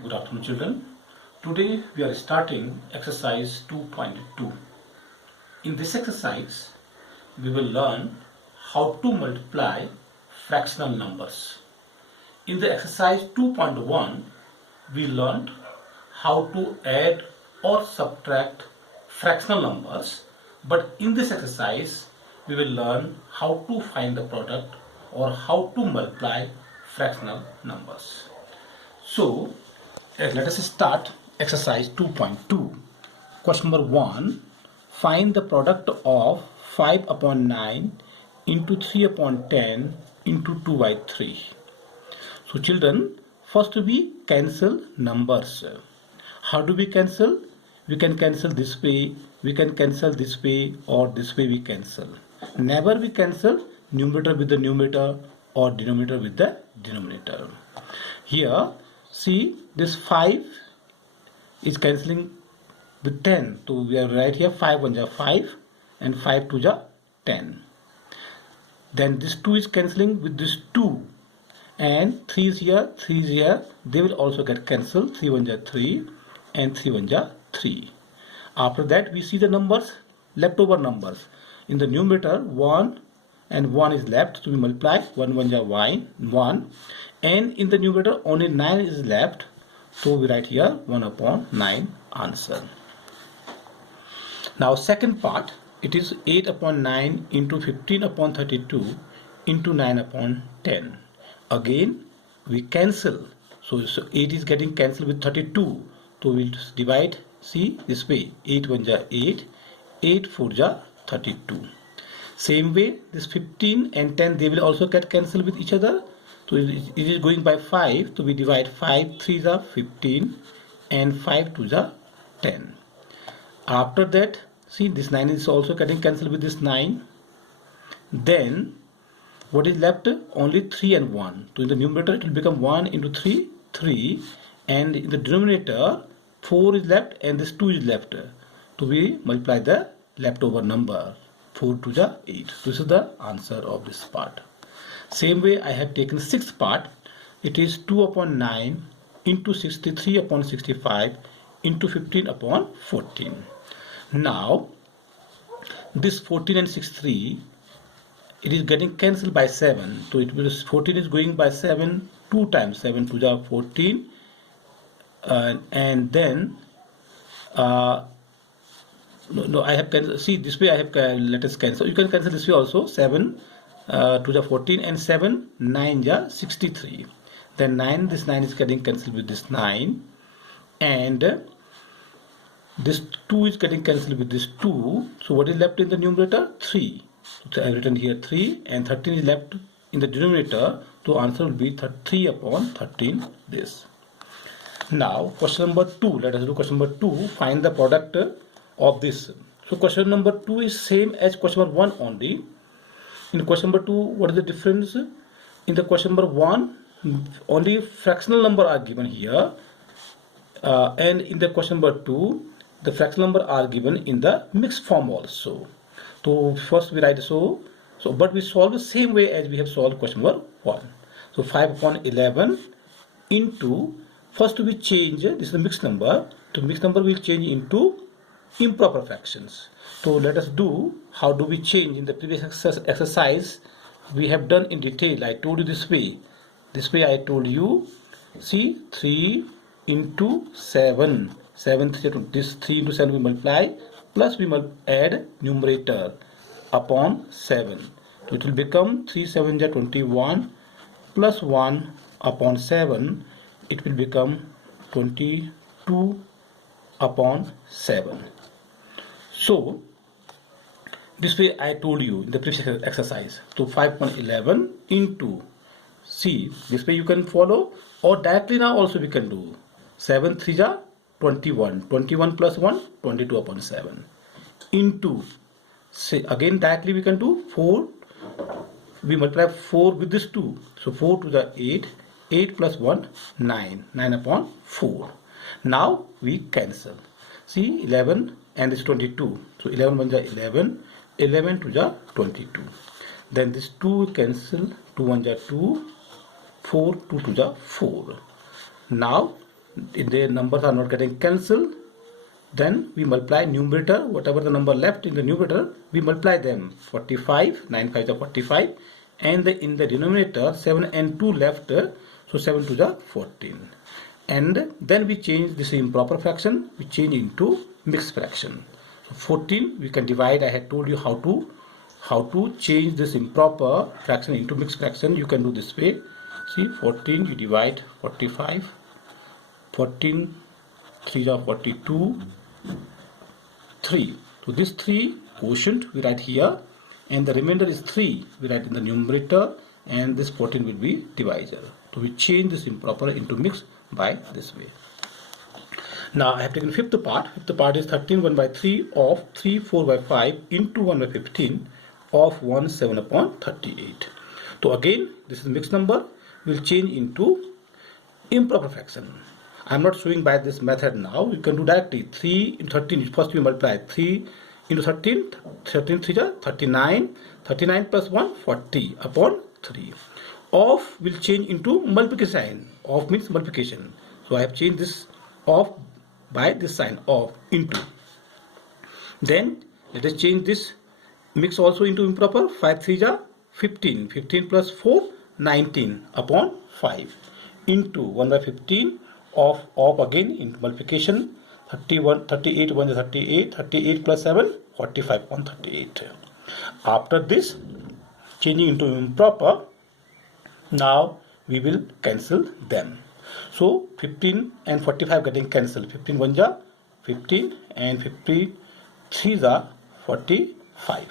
Good afternoon, children. Today we are starting exercise 2.2. In this exercise, we will learn how to multiply fractional numbers. In the exercise 2.1, we learned how to add or subtract fractional numbers. But in this exercise, we will learn how to find the product or how to multiply fractional numbers. So, let us start exercise 2.2. Question number 1. Find the product of 5 upon 9 into 3 upon 10 into 2 by 3. So children, first we cancel numbers. How do we cancel? We can cancel this way, we can cancel this way, or this way we cancel. Never we cancel numerator with the numerator or denominator with the denominator. Here, see, this 5 is cancelling with 10. So we are right here 5 1 is 5 and 5 2 is 10. Then this 2 is cancelling with this 2 and 3 is here, 3 is here. They will also get cancelled. 3 1 is 3 and 3 1 is 3. After that we see the numbers, leftover numbers. In the numerator 1 and 1 is left, so we multiply 1 1 is 1, and in the numerator only 9 is left, so we write here 1 upon 9 answer. Now second part, it is 8 upon 9 into 15 upon 32 into 9 upon 10. Again we cancel, so 8 is getting cancelled with 32, so we'll divide, see, this way, 8 1 is 8, 8 4 is 32. Same way, this 15 and 10, they will also get cancelled with each other. So it is going by 5, so we divide 5 3 is 15 and 5 2 is 10. After that, see, this 9 is also getting cancelled with this 9. Then what is left? Only 3 and 1. So in the numerator it will become 1 into 3, 3, and in the denominator 4 is left and this 2 is left. So we multiply the leftover number. 4 2 is 8. This is the answer of this part. Same way I have taken sixth part. It is 2 upon 9 into 63 upon 65 into 15 upon 14. Now this 14 and 63, it is getting cancelled by 7. So it will, 14 is going by 7 two times. 7 2 is 14, and then no, I have cancelled. See, this way I have, let us cancel. You can cancel this way also. 7 2 is 14 and 7 9 is 63. Then 9, this 9 is getting cancelled with this 9, and this 2 is getting cancelled with this 2. So what is left in the numerator? 3. So I have written here 3, and 13 is left in the denominator. So answer will be 3 upon 13. This. Now question number 2. Let us do question number 2. Find the product of this. So question number 2 is same as question number 1 only. In question number 2, what is the difference? In the question number 1, only fractional number are given here, and in the question number 2, the fractional number are given in the mixed form also. So first we write but we solve the same way as we have solved question number 1. So 5 upon 11 into, first we change, this is the mixed number, to mixed number we will change into improper fractions. So let us do, how do we change? In the previous exercise we have done in detail. I told you this way I told you, see, 3 into 7, 7 3, this 3 into 7 we multiply, plus we add numerator upon 7. So it will become 3 7 is 21 plus 1 upon 7, it will become 22 upon 7. So this way I told you in the previous exercise. So 5 upon 11 into, see, this way you can follow, or directly now also we can do. 7 3 is 21, 21 plus 1, 22 upon 7 into, say, again directly we can do 4, we multiply 4 with this 2, so 4 to the 8, 8 plus 1 9, 9 upon 4. Now we cancel, see, 11 and this 22, so 11 1 is 11, 11 2 is 22. Then this 2 cancel, 2 1 is 2, 4 2 2 is 4. Now if their numbers are not getting cancelled, then we multiply numerator, whatever the number left in the numerator, we multiply them. 45, 9 5 is 45, and in the denominator 7 and 2 left, so 7 2 is 14. And then we change this improper fraction, we change into mixed fraction. So 14 we can divide. I had told you how to change this improper fraction into mixed fraction. You can do this way. See, 14 you divide 45, 14 3 are 42, 3. So this 3 quotient we write here, and the remainder is 3 we write in the numerator, and this 14 will be divisor. So we change this improper into mixed by this way. Now I have taken fifth part. Fifth part is 13 1 by 3 of 3 4 by 5 into 1 by 15 of 1 7 upon 38. So again this is mixed number, will change into improper fraction. I am not showing by this method now. You can do directly. 3 into 13. First we multiply 3 into 13. 13 3 is 39. 39 plus 1 40 upon 3. Of will change into multiplication sign. Of means multiplication. So I have changed this of by this sign of into. Then let us change this mix also into improper. 5 3 is 15. 15 plus 4 19 upon 5 into 1 by 15 of again into multiplication. 31 38 1 is 38. 38 plus 7 45 upon 38. After this changing into improper, now we will cancel them. So 15 and 45 getting cancelled. 15 1 is 15 and 53 is 45.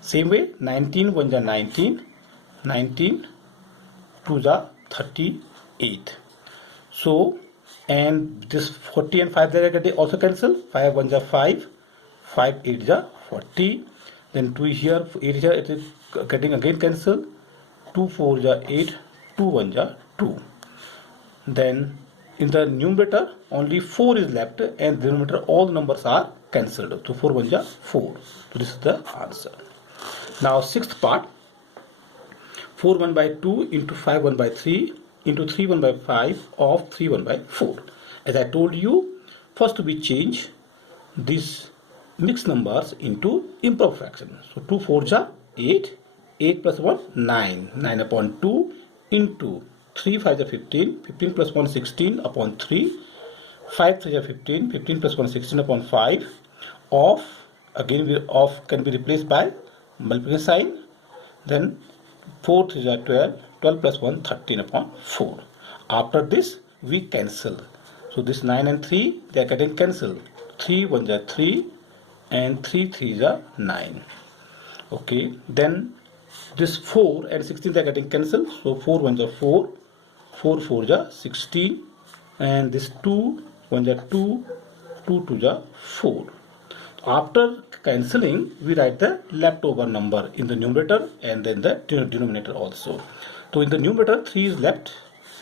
Same way 19 1 is 19. 19 2 is 38. So and this 40 and 5 they are getting also cancelled. 5 1 is 5. 5 8 is 40. Then 2 here, 8 here, it is getting again cancelled. 2 4 is 8. 2 1 is 2. Then in the numerator only 4 is left, and the denominator all numbers are cancelled. So 4 1 is 4. So this is the answer. Now sixth part. 4 1 by 2 into 5 1 by 3 into 3 1 by 5 of 3 1 by 4. As I told you, first we change these mixed numbers into improper fraction. So 2 4 is 8. 8 plus 1 9. 9 upon 2 into 3 5 is 15. 15 plus 1 16 upon 3. 5 3 is 15. 15 plus 1 16 upon 5. Of again of can be replaced by multiplication sign. Then 4 3 is 12. 12 plus 1 13 upon 4. After this we cancel. So this 9 and 3 they are getting cancelled. 3 1 is 3 and 3 3 is 9. Okay, then this 4 and 16 they are getting cancelled. So 4 1 is 4. 4 4 is 16, and this 2 1 is 2. 2 2 is 4. After cancelling we write the leftover number in the numerator and then the denominator also. So in the numerator 3 is left,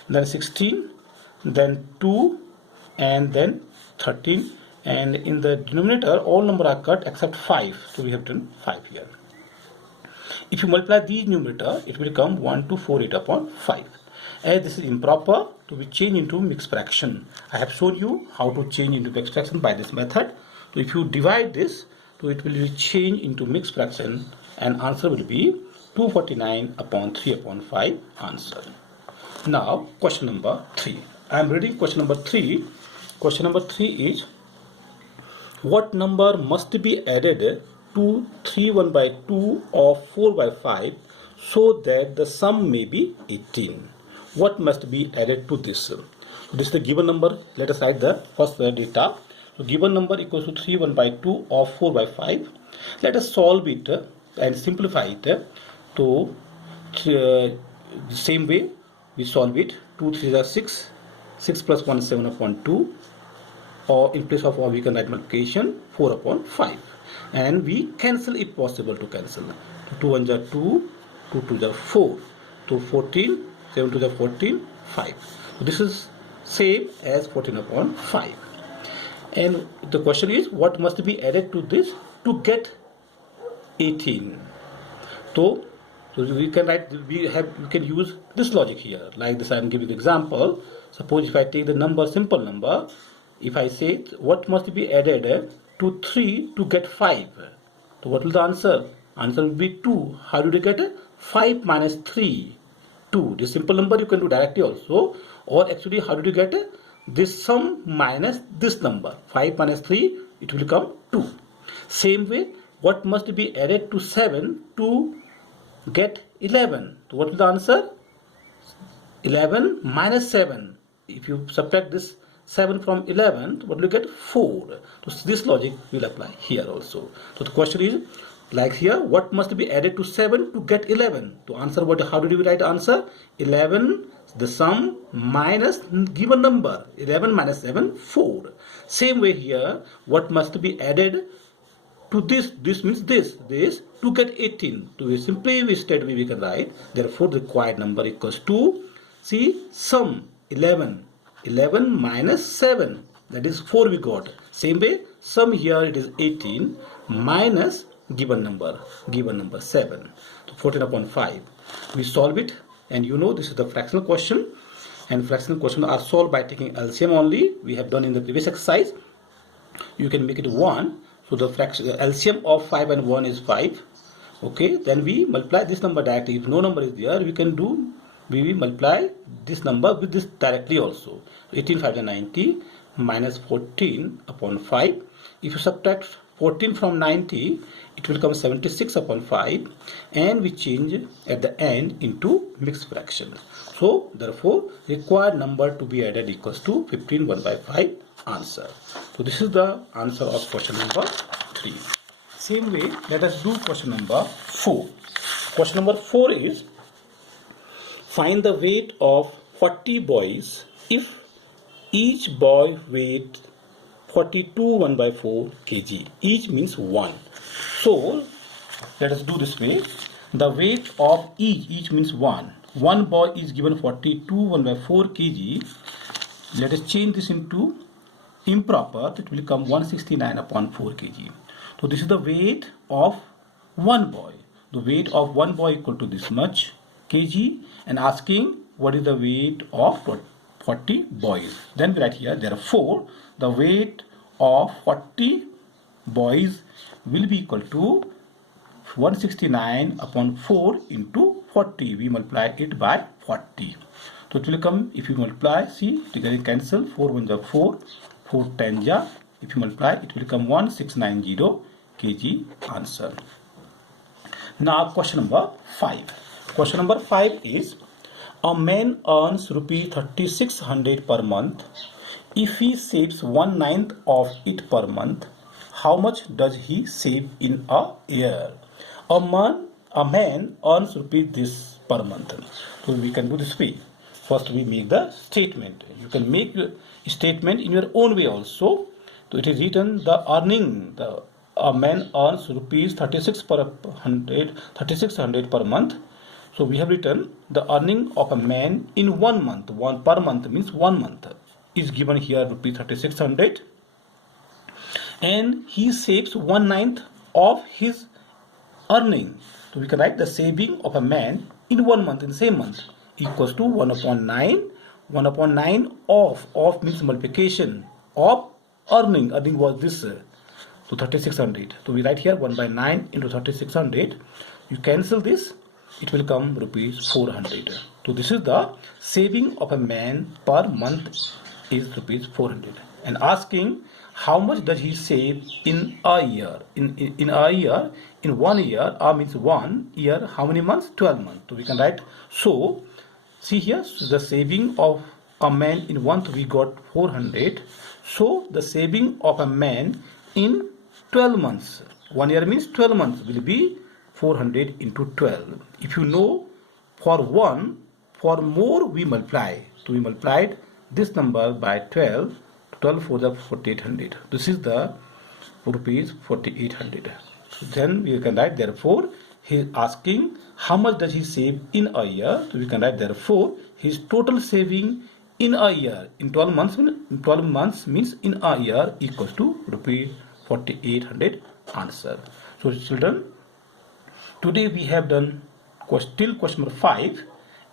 then 16, then 2, and then 13, and in the denominator all numbers are cut except 5. So we have done 5 here. If you multiply these numerator, it will become 1248 upon 5. As this is improper, to be changed into mixed fraction. I have shown you how to change into mixed fraction by this method. So if you divide this, so it will be changed into mixed fraction, and answer will be 249 upon 3 upon 5 answer. Now question number 3. I am reading question number 3. Question number 3 is, what number must be added to 3 1 by 2 of 4 by 5 so that the sum may be 18? What must be added to this? This is the given number. Let us write the first data. So given number equals to 3 1 by 2 of 4 by 5. Let us solve it and simplify it. So the same way we solve it. 2 3 is 6. 6 plus 1 is 7 upon 2. Or in place of or we can write multiplication 4 upon 5. And we cancel if possible to cancel. 2 1 is 2. 2 2 is 4. So 14. 7 2 is 14. 5. So this is same as 14 upon 5. And the question is, what must be added to this to get 18? So So we can write, we can use this logic here. Like this, I am giving the example. Suppose if I take the number, simple number, if I say what must be added to 3 to get 5. So what will the answer? Answer will be 2. How do you get it? 5 minus 3, 2. This simple number you can do directly also. Or actually, how did you get it? This sum minus this number. 5 minus 3, it will become 2. Same way, what must be added to 7 to get 11? So what is the answer? 11 minus 7. If you subtract this 7 from 11, what will you get? 4. So this logic will apply here also. So the question is, like here, what must be added to 7 to get 11? To answer what, how did you write answer? 11, the sum minus given number. 11 minus 7, 4. Same way here, what must be added to this means this to get 18. To simply we state we can write, therefore the required number equals to, see, sum 11 minus 7, that is 4 we got. Same way, sum here it is 18 minus given number 7, so 14 upon 5. We solve it, and you know this is the fractional question, and fractional questions are solved by taking LCM only. We have done in the previous exercise. You can make it 1. So the LCM of 5 and 1 is 5. Okay, then we multiply this number directly. If no number is there, we will multiply this number with this directly also. 18 5 is 90 minus 14 upon 5. If you subtract 14 from 90, it will become 76 upon 5, and we change at the end into mixed fraction. So therefore required number to be added equals to 15 1 by 5 answer. So this is the answer of question number 3. Same way, let us do question number 4. Question number 4 is, find the weight of 40 boys if each boy weight 42 1 by 4 kg. Each means 1. So let us do this way. The weight of each means 1. One boy is given 42 1 by 4 kg. Let us change this into improper. It will become 169 upon 4 kg. So this is the weight of one boy. The weight of one boy equal to this much kg, and asking what is the weight of 40 boys. Then we write here, therefore the weight of 40 boys will be equal to 169 upon 4 into 40. We multiply it by 40. So it will come, if you multiply, see, together cancel, 4 1 is 4, 4 10 ja. If you multiply, it will become 1690 kg answer. Now question number 5. Question number 5 is, a man earns rupees 3600 per month. If he saves 1/9 of it per month, how much does he save in a year? A man earns rupees this per month. So we can do this way. First we make the statement. You can make the statement in your own way also. So it is written, the earning, a man earns rupees 3600 per month. So we have written the earning of a man in 1 month. 1 per month means 1 month is given here rupees 3600, and he saves 1/9 of his earning. So we can write the saving of a man in 1 month, in the same month, equals to 1 upon 9. 1 upon 9 of means multiplication of earning. Earning was this, so 3600. So we write here 1 by 9 into 3600. You cancel this, it will come rupees 400. So this is the saving of a man per month is rupees 400. And asking how much does he save in a year? In a year, in 1 year, means 1 year, how many months? 12 months. So we can write, so see here, so the saving of a man in 1 month we got 400. So the saving of a man in 12 months, 1 year means 12 months, will be 400 into 12. If you know, for more we multiply. So we multiplied this number by 12. 12 for the 4800. This is the rupees 4800. So then we can write, therefore he is asking how much does he save in a year. So we can write, therefore his total saving in a year, in 12 months means in a year, equals to rupees 4800 answer. So children, today we have done till question number 5,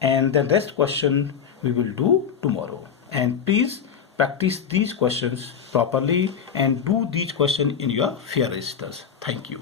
and then rest question we will do tomorrow. And please practice these questions properly and do these questions in your fear registers. Thank you.